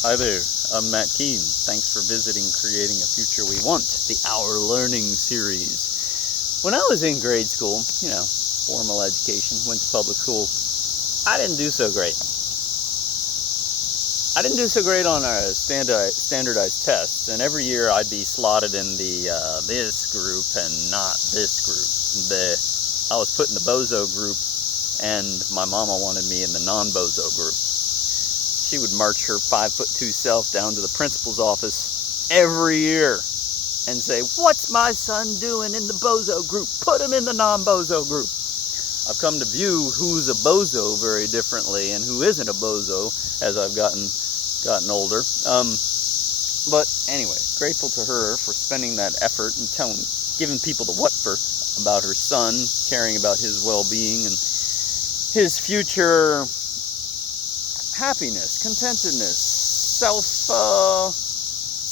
Hi there, I'm Matt Keene. Thanks for visiting Creating a Future We Want, the Our Learning series. When I was in grade school, formal education, went to public school, I didn't do so great. I didn't do so great on our standardized tests, and every year I'd be slotted in the this group and not this group. I was put in the bozo group, and my mama wanted me in the non-bozo group. She would march her 5'2" self down to the principal's office every year and say, "What's my son doing in the bozo group? Put him in the non-bozo group." I've come to view who's a bozo very differently and who isn't a bozo as I've gotten older. But anyway, grateful to her for spending that effort and giving people the what for about her son, caring about his well-being and his future happiness, contentedness,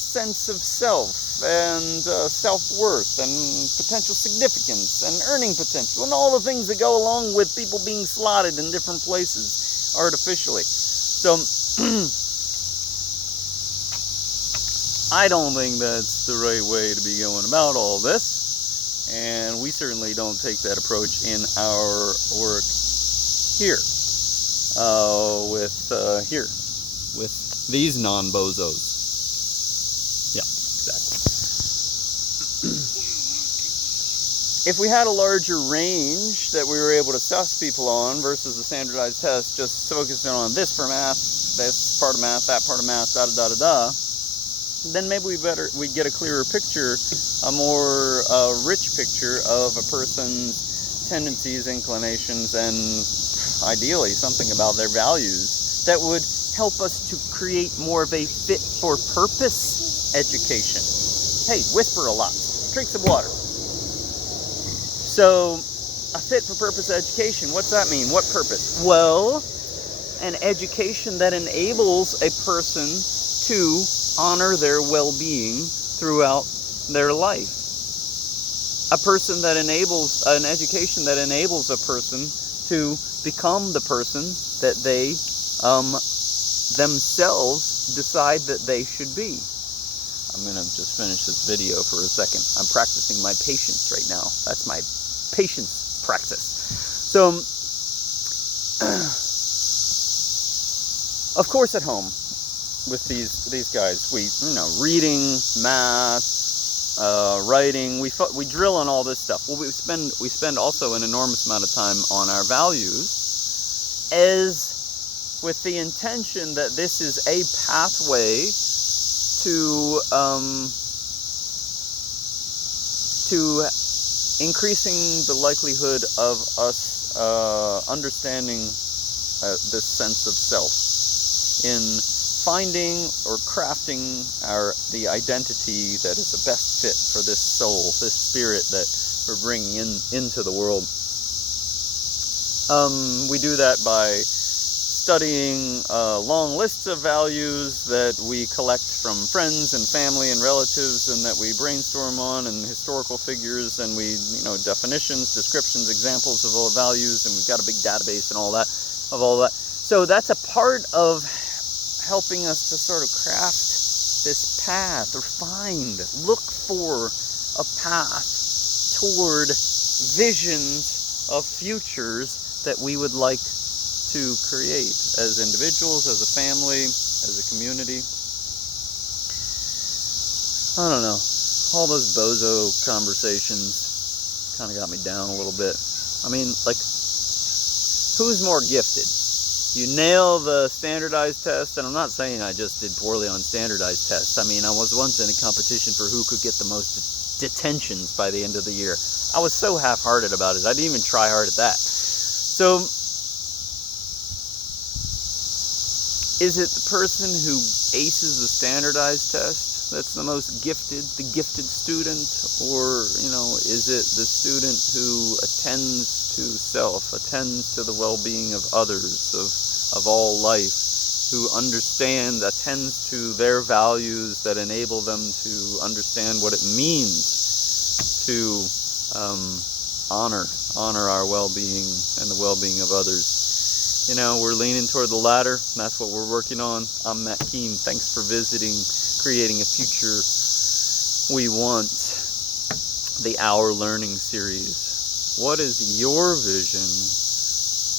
sense of self, and self-worth, and potential significance, and earning potential, and all the things that go along with people being slotted in different places artificially. So, I don't think that's the right way to be going about all this, and we certainly don't take that approach in our work here. With these non-bozos. Yeah, exactly. If we had a larger range that we were able to suss people on versus the standardized test, just focusing on this for math, this part of math, that part of math, da-da-da-da-da, then maybe we'd get a clearer picture, a more rich picture of a person's tendencies, inclinations, and ideally something about their values that would help us to create more of a fit for purpose education. Hey, whisper a lot, drink some water. So, a fit for purpose education, what's that mean? What purpose? Well, an education that enables a person to honor their well-being throughout their life. An education that enables a person to become the person that they themselves decide that they should be. I'm going to just finish this video for a second. I'm practicing my patience right now. That's my patience practice. So, of course at home with these guys, we, reading, math, writing, we drill on all this stuff. Well, we spend also an enormous amount of time on our values, as with the intention that this is a pathway to increasing the likelihood of us understanding this sense of self in finding or crafting the identity that is the best fit for this soul, this spirit that we're bringing into the world. We do that by studying long lists of values that we collect from friends and family and relatives, and that we brainstorm on, and historical figures, and we, definitions, descriptions, examples of all values, and we've got a big database and all that. So that's a part of helping us to sort of craft this path, or look for a path toward visions of futures that we would like to create as individuals, as a family, as a community. I don't know. All those bozo conversations kind of got me down a little bit. I mean, who's more gifted? You nail the standardized test, and I'm not saying I just did poorly on standardized tests. I mean, I was once in a competition for who could get the most detentions by the end of the year. I was so half-hearted about it. I didn't even try hard at that. So, is it the person who aces the standardized test that's the most gifted, the gifted student? Or, is it the student who attends to self, attends to the well-being of others, of all life, who attends to their values that enable them to understand what it means to honor our well-being and the well-being of others? You know, we're leaning toward the latter. That's what we're working on. I'm Matt Keene. Thanks for visiting Creating a Future We Want, the Our Learning series. What is your vision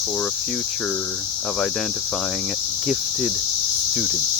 for a future of identifying gifted students?